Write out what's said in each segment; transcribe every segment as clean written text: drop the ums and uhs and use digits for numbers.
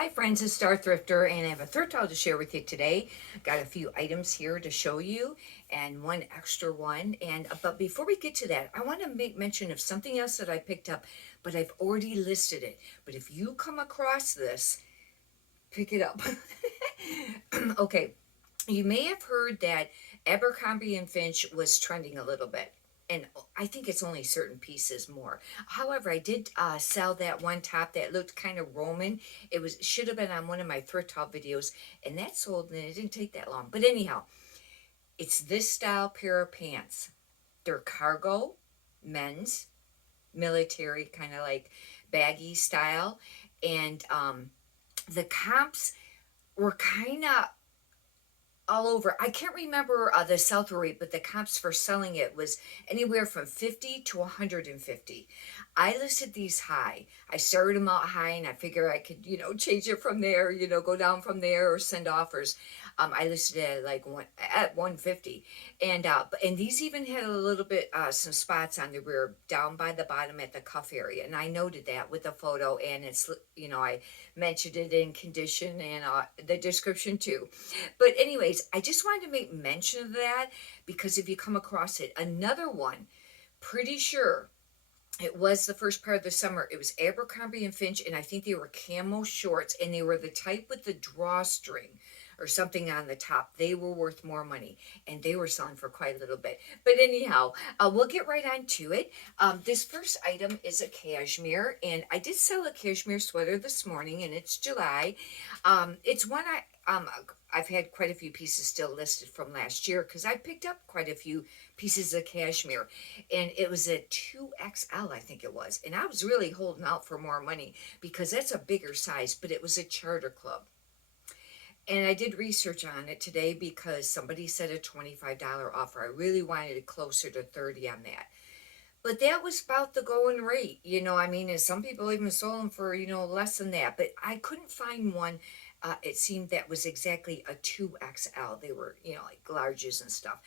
Hi friends, it's Star Thrifter and I have a thrift haul to share with you today. Got a few items here to show you and one extra one. But before we get to that, I want to make mention of something else that I picked up, but I've already listed it. But if you come across this, pick it up. Okay, you may have heard that Abercrombie and Finch was trending a little bit, and I think it's only certain pieces more. However, I did sell that one top that looked kind of Roman. It should have been on one of my thrift haul videos, and that sold, and it didn't take that long. But anyhow, it's this style pair of pants. They're cargo, men's, military, kind of like baggy style, and the comps were kind of all over. I can't remember the sell-through rate, but the comps for selling it was anywhere from 50 to 150. I listed these high. I started them out high, and I figure I could, change it from there, go down from there or send offers. I listed it at like at 150, and these even had a little bit some spots on the rear down by the bottom at the cuff area, and I noted that with the photo, and it's I mentioned it in condition and the description too. But anyways, I just wanted to make mention of that because if you come across it, another one, pretty sure it was the first part of the summer. It was Abercrombie and Finch, and I think they were camo shorts, and they were the type with the drawstring or something on the top. They were worth more money, and they were selling for quite a little bit. But anyhow, we'll get right on to it. This first item is a cashmere, and I did sell a cashmere sweater this morning, and it's July. It's one I've had quite a few pieces still listed from last year because I picked up quite a few pieces of cashmere, and it was a 2XL, I think it was, and I was really holding out for more money because that's a bigger size, but it was a charter club. And I did research on it today because somebody said a $25 offer. I really wanted it closer to 30 on that. But that was about the going rate, I mean, and some people even sold them for, less than that. But I couldn't find one, it seemed that was exactly a 2XL. They were, like larges and stuff.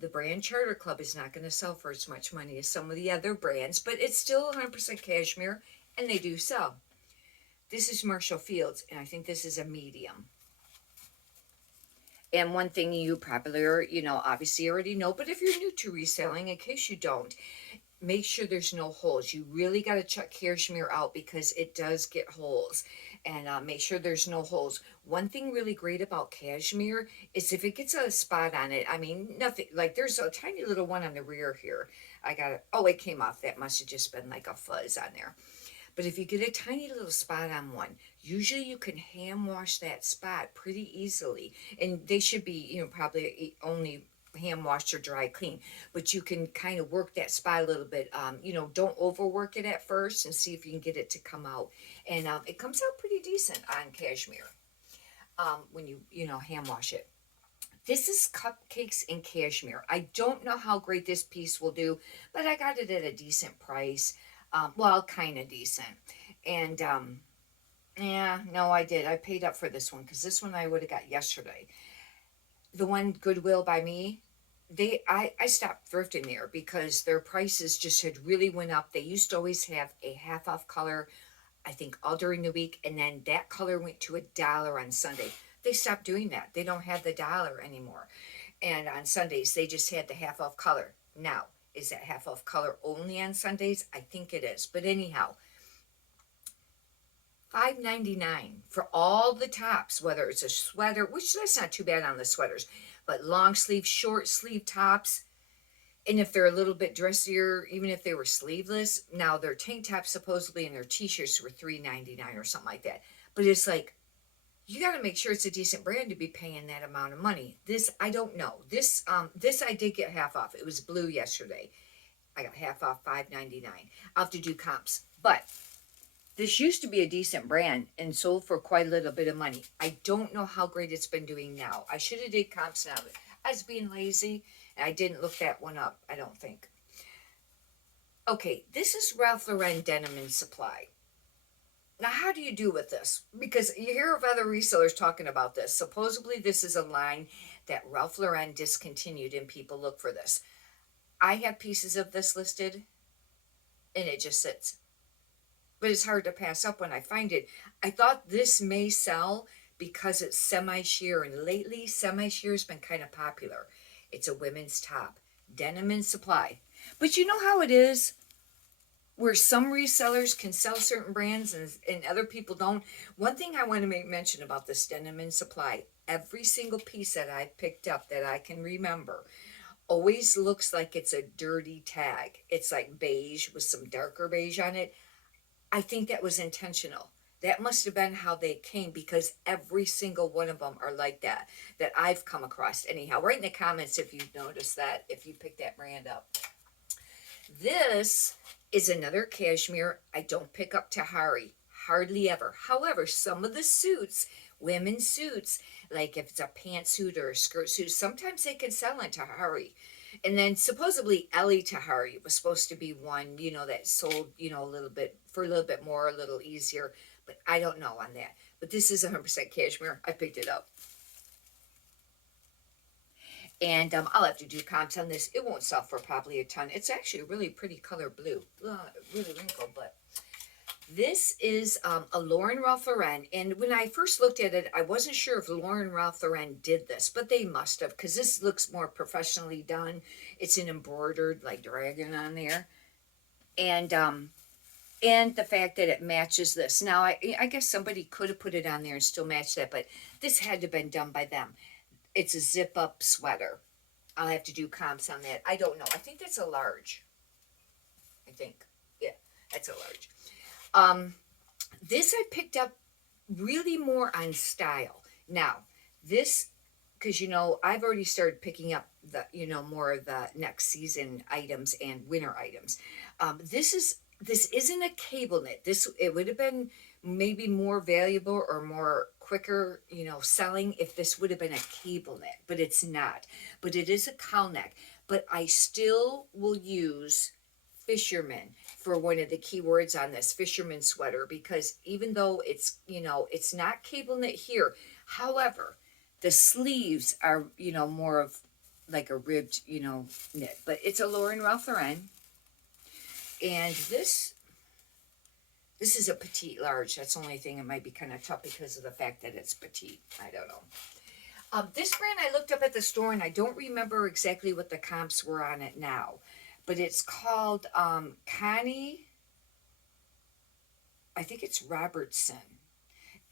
The brand Charter Club is not going to sell for as much money as some of the other brands, but it's still 100% cashmere, and they do sell. This is Marshall Fields, and I think this is a medium. And one thing you probably are, obviously already know, but if you're new to reselling, in case you don't, make sure there's no holes. You really got to check cashmere out because it does get holes. And make sure there's no holes. One thing really great about cashmere is if it gets a spot on it, I mean, nothing, like there's a tiny little one on the rear here. I got it. Oh, it came off. That must have just been like a fuzz on there. But if you get a tiny little spot on one, usually you can hand wash that spot pretty easily. And they should be, probably only hand washed or dry clean, but you can kind of work that spot a little bit. Don't overwork it at first and see if you can get it to come out. And it comes out pretty decent on cashmere when you hand wash it. This is Cupcakes in Cashmere. I don't know how great this piece will do, but I got it at a decent price. Well, kind of decent. And yeah, no, I did. I paid up for this one because this one I would have got yesterday. The one Goodwill by me, I stopped thrifting there because their prices just had really went up. They used to always have a half off color, I think all during the week, and then that color went to $1 on Sunday. They stopped doing that. They don't have the dollar anymore. And on Sundays they just had the half off color. Now, is that half off color only on Sundays? I think it is. But anyhow, $5.99 for all the tops, whether it's a sweater, which that's not too bad on the sweaters, but long sleeve, short sleeve tops. And if they're a little bit dressier, even if they were sleeveless, now their tank tops supposedly and their t-shirts were $3.99 or something like that. But it's like, you got to make sure it's a decent brand to be paying that amount of money. This, I don't know. This I did get half off. It was blue yesterday. I got half off, $5.99. I'll have to do comps. But this used to be a decent brand and sold for quite a little bit of money. I don't know how great it's been doing now. I should have did comps now. I was being lazy, and I didn't look that one up, I don't think. Okay, this is Ralph Lauren Denim and Supply. Now, how do you do with this? Because you hear of other resellers talking about this. Supposedly, this is a line that Ralph Lauren discontinued, and people look for this. I have pieces of this listed, and it just sits. But it's hard to pass up when I find it. I thought this may sell because it's semi-sheer, and lately semi-sheer has been kind of popular. It's a women's top, Denim and Supply. But you know how it is where some resellers can sell certain brands and other people don't. One thing I want to make mention about this Denim and Supply, every single piece that I've picked up that I can remember always looks like it's a dirty tag. It's like beige with some darker beige on it. I think that was intentional. That must have been how they came, because every single one of them are like that that I've come across. Anyhow, write in the comments if you've noticed that, if you picked that brand up. This is another cashmere. I don't pick up Tahari, hardly ever. However, some of the suits, women's suits, like if it's a pantsuit or a skirt suit, sometimes they can sell in Tahari. And then supposedly Ellie Tahari was supposed to be one, that sold, a little bit for a little bit more, a little easier. But I don't know on that. But this is 100% cashmere. I picked it up. And I'll have to do comps on this. It won't sell for probably a ton. It's actually a really pretty color blue. Really wrinkled, but this is a Lauren Ralph Lauren. And when I first looked at it, I wasn't sure if Lauren Ralph Lauren did this, but they must have, because this looks more professionally done. It's an embroidered like dragon on there. And the fact that it matches this. Now, I guess somebody could have put it on there and still match that, but this had to have been done by them. It's a zip-up sweater. I'll have to do comps on that. I don't know. I think that's a large. I think. Yeah, that's a large. This I picked up really more on style. Now, this, because, I've already started picking up the, more of the next season items and winter items. This isn't a cable knit. It would have been maybe more valuable or more quicker, selling if this would have been a cable knit, but it's not. But it is a cowl neck. But I still will use fisherman for one of the keywords on this fisherman sweater, because even though it's, it's not cable knit here, however, the sleeves are, more of like a ribbed, knit. But it's a Lauren Ralph Lauren. And this is a petite large. That's the only thing. It might be kind of tough because of the fact that it's petite. I don't know. This brand I looked up at the store, and I don't remember exactly what the comps were on it now. But it's called Connie, I think it's Robertson.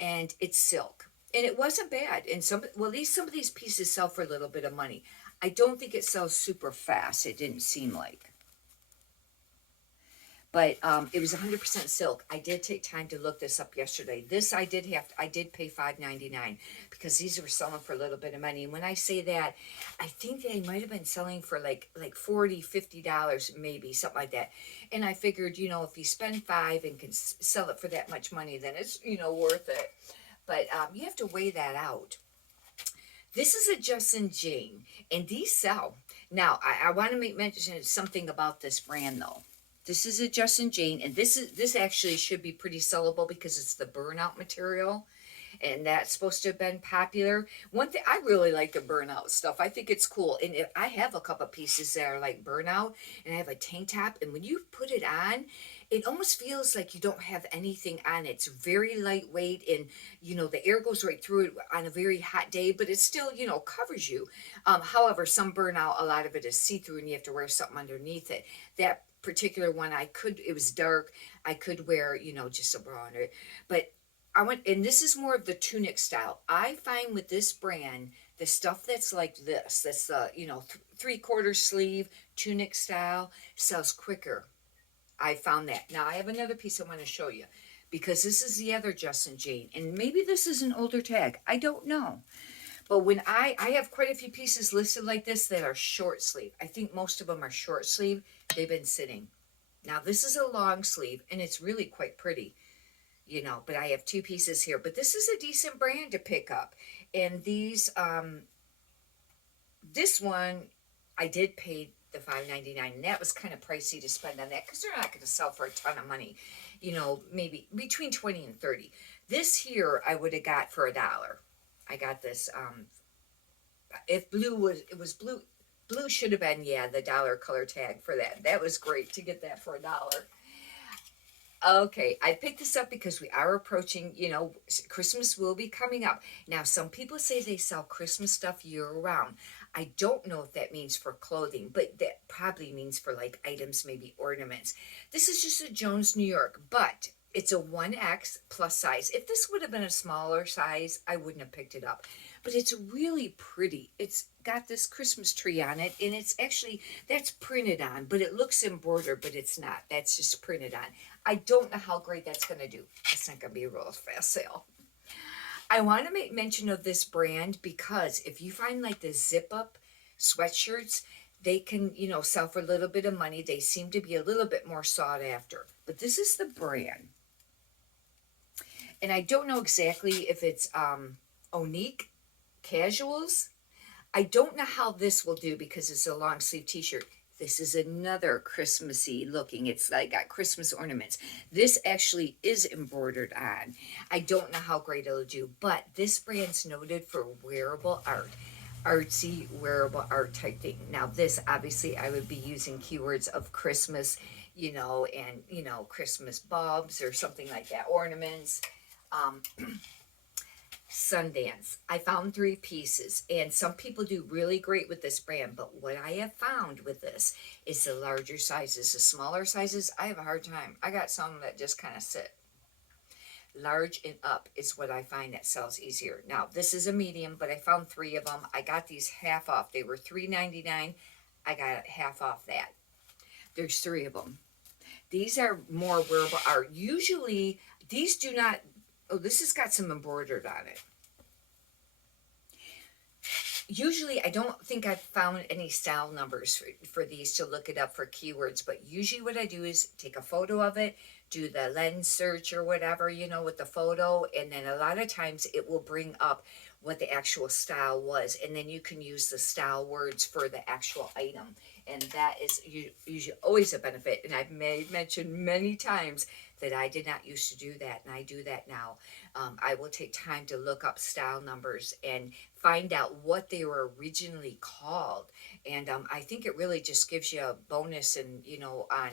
And it's silk. And it wasn't bad. And some of these pieces sell for a little bit of money. I don't think it sells super fast. It didn't seem like. But it was 100% silk. I did take time to look this up yesterday. This I did pay $5.99 because these were selling for a little bit of money. And when I say that, I think they might have been selling for like $40, $50 maybe, something like that. And I figured, if you spend $5 and can sell it for that much money, then it's, worth it. But you have to weigh that out. This is a Justin Jane, and these sell. Now, I want to make mention something about this brand though. This is a Justin Jane, and this actually should be pretty sellable because it's the burnout material, and that's supposed to have been popular. One thing, I really like the burnout stuff. I think it's cool, and I have a couple pieces that are like burnout, and I have a tank top, and when you put it on, it almost feels like you don't have anything on it. It's very lightweight, and the air goes right through it on a very hot day, but it still covers you. However, some burnout, a lot of it is see-through, and you have to wear something underneath it. That particular one, it was dark, I could wear just a bra under it, but and this is more of the tunic style. I find with this brand, the stuff that's like this, that's the 3/4 sleeve tunic style, sells quicker. I found that. Now I have another piece I want to show you, because this is the other Justin Jane, and maybe this is an older tag, I don't know. But when I have quite a few pieces listed like this that are short sleeve. I think most of them are short sleeve. They've been sitting. Now this is a long sleeve, and it's really quite pretty, but I have two pieces here. But this is a decent brand to pick up. And these, this one, I did pay the $5.99, and that was kind of pricey to spend on that because they're not going to sell for a ton of money, maybe between 20 and 30. This here I would have got for $1. I got this, if blue should have been, the $1 color tag for that. That was great to get that for $1. Okay, I picked this up because we are approaching, Christmas will be coming up. Now, some people say they sell Christmas stuff year round. I don't know if that means for clothing, but that probably means for like items, maybe ornaments. This is just a Jones, New York, but it's a 1X plus size. If this would have been a smaller size, I wouldn't have picked it up. But it's really pretty. It's got this Christmas tree on it, and it's actually, that's printed on, but it looks embroidered, but it's not. That's just printed on. I don't know how great that's going to do. It's not going to be a real fast sale. I want to make mention of this brand because if you find like the zip up sweatshirts, they can, sell for a little bit of money. They seem to be a little bit more sought after. But this is the brand. And I don't know exactly if it's Onique Casuals. I don't know how this will do because it's a long sleeve t-shirt. This is another Christmassy looking. It's like got Christmas ornaments. This actually is embroidered on. I don't know how great it'll do, but this brand's noted for wearable art. Artsy wearable art type thing. Now this obviously I would be using keywords of Christmas, and Christmas bulbs or something like that, ornaments. Um, Sundance. I found 3 pieces, and some people do really great with this brand, but what I have found with this is the larger sizes. The smaller sizes, I have a hard time. I got some that just kind of sit. Large and up is what I find that sells easier. Now, this is a medium, but I found 3 of them. I got these half off. They were $3.99. I got half off that. There's 3 of them. These are more wearable art. Usually, these do not. Oh, this has got some embroidered on it. Usually, I don't think I've found any style numbers for these to look it up for keywords, but usually what I do is take a photo of it, do the lens search or whatever, with the photo, and then a lot of times it will bring up what the actual style was, and then you can use the style words for the actual item, and that is usually always a benefit. And I've made mention many times that I did not used to do that, and I do that now. I will take time to look up style numbers and find out what they were originally called, and I think it really just gives you a bonus, and on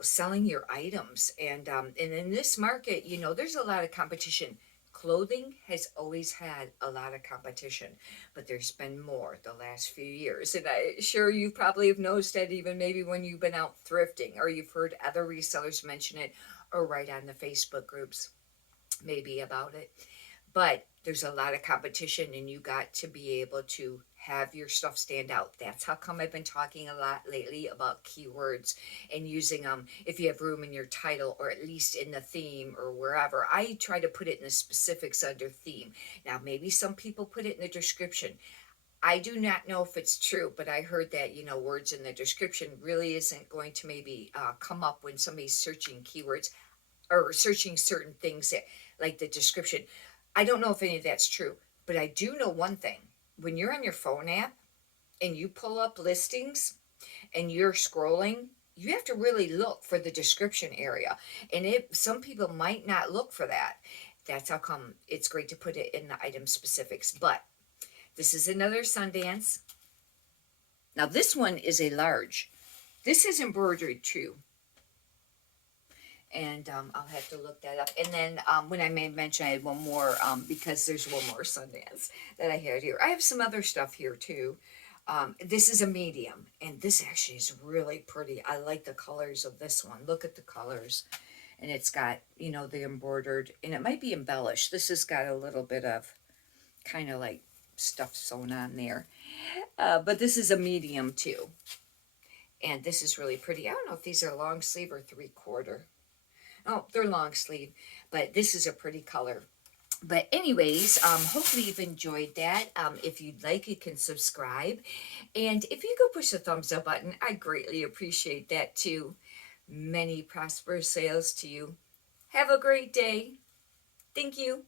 selling your items, and in this market, there's a lot of competition. Clothing has always had a lot of competition, but there's been more the last few years. And I sure you probably have noticed that even maybe when you've been out thrifting or you've heard other resellers mention it or write on the Facebook groups maybe about it. But there's a lot of competition, and you got to be able to have your stuff stand out. That's how come I've been talking a lot lately about keywords and using them if you have room in your title, or at least in the theme or wherever. I try to put it in the specifics under theme. Now, maybe some people put it in the description. I do not know if it's true, but I heard that, words in the description really isn't going to maybe come up when somebody's searching keywords or searching certain things that, like the description. I don't know if any of that's true, but I do know one thing. When you're on your phone app and you pull up listings and you're scrolling, you have to really look for the description area. And some people might not look for that. That's how come it's great to put it in the item specifics. But this is another Sundance. Now this one is a large. This is embroidery too. And I'll have to look that up. And then when I made mention, I had one more because there's one more Sundance that I had here. I have some other stuff here too. This is a medium, and this actually is really pretty. I like the colors of this one. Look at the colors. And it's got, the embroidered, and it might be embellished. This has got a little bit of kind of like stuff sewn on there. But this is a medium too. And this is really pretty. I don't know if these are long sleeve or 3/4. Oh, they're long sleeve, but this is a pretty color. But anyways, hopefully you've enjoyed that. If you'd like, you can subscribe. And if you could push the thumbs up button, I greatly appreciate that too. Many prosperous sales to you. Have a great day. Thank you.